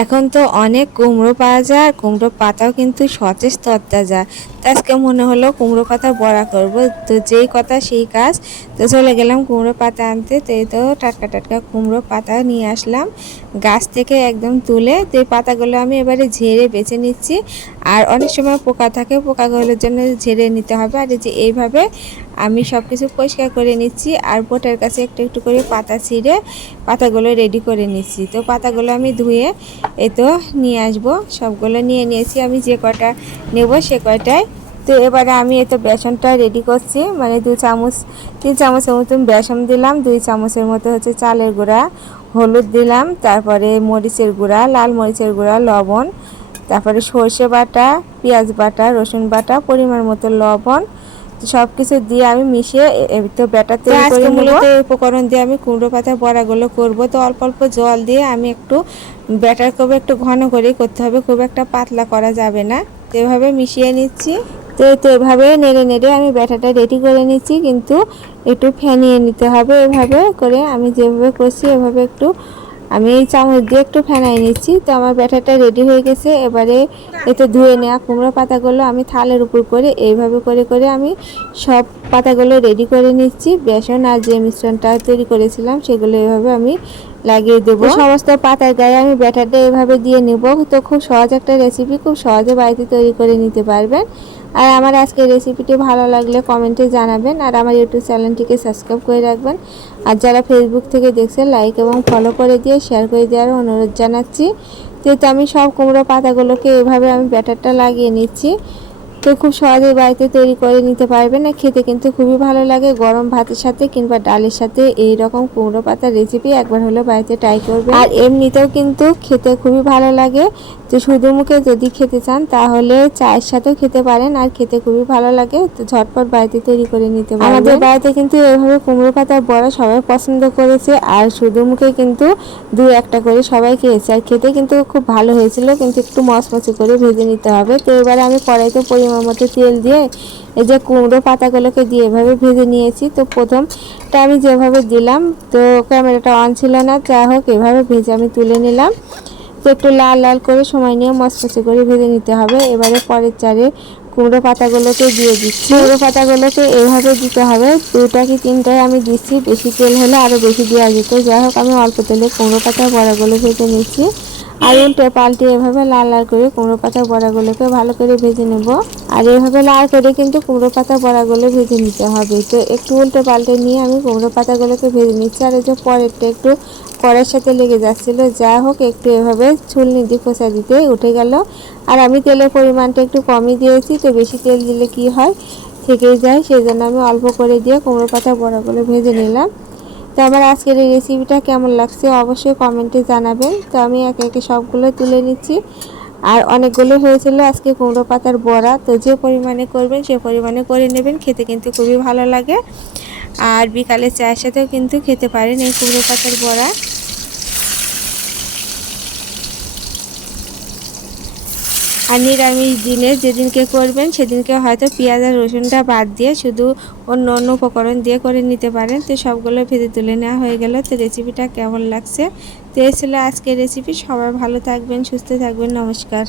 এখন তো অনেক কুমড়ো পাওয়া যায়, আর কুমড়ো পাতাও কিন্তু সতেজ তরতাজা। তো আজকে মনে হলো কুমড়ো পাতা বড়া করব, তো যেই কথা সেই কাজ। তো চলে গেলাম কুমড়ো পাতা আনতে। তো এই তো টাটকা টাটকা কুমড়ো পাতা নিয়ে আসলাম গাছ থেকে একদম তুলে। তো এই পাতাগুলো আমি এবারে ঝেড়ে বেছে নিচ্ছি। আর অনেক সময় পোকা থাকে, পোকাগুলোর জন্য ঝেড়ে নিতে হবে। আর এই যে এইভাবে আমি সব কিছু পরিষ্কার করে নিচ্ছি, আর বোটের কাছে একটু একটু করে পাতা ছিঁড়ে পাতাগুলো রেডি করে নিচ্ছি। তো পাতাগুলো আমি ধুয়ে এই তো নিয়ে আসবো। সবগুলো নিয়ে নিয়েছি, আমি যে কয়টা নেব সে কয়টায়। তো এবারে আমি এই তো বেসনটা রেডি করছি, মানে 3 চামচের মতন বেসন দিলাম, 2 চামচের মতো হচ্ছে চালের গুঁড়া, হলুদ দিলাম, তারপরে মরিচের গুঁড়া, লাল মরিচের গুঁড়া, লবণ, তারপরে সর্ষে বাটা, পেঁয়াজ বাটা, রসুন বাটা, পরিমাণ মতো লবণ। সব কিছু দিয়ে আমি মিশিয়ে তো ব্যাটার তৈরি করে নেব। মূলত এই উপকরণ দিয়ে আমি কুমড়ো পাতা বড়াগুলো করব। তো অল্প অল্প জল দিয়ে আমি একটু ব্যাটার করবো, একটু ঘন করেই করতে হবে, খুব একটা পাতলা করা যাবে না। তো এভাবে মিশিয়ে নিচ্ছি। তো এভাবে নেড়ে নেড়ে আমি ব্যাটারটা রেডি করে নিচ্ছি, কিন্তু একটু ফেনিয়ে নিতে হবে। এভাবে করে আমি যেভাবে করছি এভাবে একটু আমি এই চামচ দিয়ে একটু ফেনাই নিচ্ছি। তো আমার ব্যাটারটা রেডি হয়ে গেছে। এবারে এতে ধুয়ে নেওয়া কুমড়ো পাতাগুলো আমি থালের উপর করে এইভাবে করে করে আমি সব পাতাগুলো রেডি করে নিচ্ছি। বেসন আর যে মিশ্রণটা তৈরি করেছিলাম সেগুলো এভাবে আমি লাগিয়ে দেবো। সমস্ত পাতার গায়ে আমি ব্যাটারটা এভাবে দিয়ে নেব। তো খুব সহজ একটা রেসিপি, খুব সহজে বাড়িতে তৈরি করে নিতে পারবেন। আর আমার আজকের রেসিপিটি ভালো লাগলে কমেন্টে জানাবেন, আর আমার ইউটিউব চ্যানেলটিকে সাবস্ক্রাইব করে রাখবেন। আর যারা ফেসবুক থেকে দেখছেন লাইক এবং ফলো করে দিয়ে শেয়ার করে দেওয়ার অনুরোধ জানাচ্ছি। তো আমি সব কুমড়ো পাতাগুলোকে এভাবে আমি ব্যাটারটা লাগিয়ে নিচ্ছি। তো খুব সহজেই বাড়িতে তৈরি করে নিতে পারবেন, আর খেতে কিন্তু খুবই ভালো লাগে গরম ভাতের সাথে কিংবা ডালের সাথে। এই রকম কুমড়ো পাতার রেসিপি একবার হলো বাড়িতে ট্রাই করবেন। আর এমনিতেও কিন্তু খেতে খুবই ভালো লাগে। তো শুধু মুখে যদি খেতে চান তাহলে চায়ের সাথেও খেতে পারেন, আর খেতে খুবই ভালো লাগে। তো ঝটপট বাড়িতে তৈরি করে নিতে পারবেন। আমাদের বাড়িতে কিন্তু এভাবে কুমড়ো পাতার বড়া সবাই পছন্দ করেছে, আর শুধু মুখে কিন্তু 2-1টা করে সবাই খেয়েছে, আর খেতে কিন্তু খুব ভালো হয়েছিল, কিন্তু একটু মচমচে করে ভেজে নিতে হবে। তো এবারে আমি কড়াইতে পরিমাণ মতো তেল দিয়ে এই যে কুমড়ো পাতাগুলোকে দিয়ে এভাবে ভেজে নিয়েছি। তো প্রথমটা আমি যেভাবে দিলাম, তো ক্যামেরাটা অন ছিল না, যাই হোক এভাবে ভেজে আমি তুলে নিলাম। তো একটু লাল লাল করে সময় নিয়ে মচমচে করে ভেজে নিতে হবে। এবারে পরের চারে কুমড়ো পাতাগুলোকে দিয়ে দিচ্ছি। কুমড়ো পাতাগুলোকে এভাবে দিতে হবে, 2টা কি 3টায় আমি দিচ্ছি, বেশি তেল হলে আরও বেশি দেওয়া যেত। যাই হোক আমি অল্প তেলে কুমড়ো পাতার বড়াগুলো ভেজে নিচ্ছি। আর উল্টে পাল্টে এভাবে লাল লাল করে কুমড়ো পাতার বড়াগুলোকে ভালো করে ভেজে নেব। আর এভাবে লাল করে কিন্তু কুমড়ো পাতা বড়াগুলো ভেজে নিতে হবে। তো একটু উল্টে পাল্টে নিয়ে আমি কুমড়ো পাতাগুলোকে ভেজে নিচ্ছি। আর এই যে পরেরটা একটু কড়াইয়ের সাথে লেগে যাচ্ছিল, যা হোক একটু এভাবে ছুলনি দিয়ে খোঁচা দিতে উঠে গেল। আর আমি তেলের পরিমাণটা একটু কমই দিয়েছি, তো বেশি তেল দিলে কি হয় থেকেই যায়, সেই জন্য আমি অল্প করে দিয়ে কুমড়ো পাতা বড়াগুলো ভেজে নিলাম। তো আমার আজকের এই রেসিপিটা কেমন লাগছে অবশ্যই কমেন্টে জানাবেন। তো আমি একে একে সবগুলো তুলে নিচ্ছি। আর অনেকগুলো হয়েছিল আজকে কুমড়ো পাতার বড়া। তো যে পরিমাণে করবেন সে পরিমাণে করে নেবেন, খেতে কিন্তু খুবই ভালো লাগে। আর বিকালে চায়ের সাথেও কিন্তু খেতে পারেন এই কুমড়ো পাতার বড়া। আর নিরামিষ দিনে যেদিনকে করবেন সেদিনকে হয়তো পেঁয়াজ আর রসুনটা বাদ দিয়ে শুধু অন্য অন্য উপকরণ দিয়ে করে নিতে পারেন। তো সবগুলো ভেজে তুলে নেওয়া হয়ে গেল। তো রেসিপিটা কেমন লাগছে, তো এই ছিল আজকের রেসিপি। সবাই ভালো থাকবেন, সুস্থ থাকবেন, নমস্কার।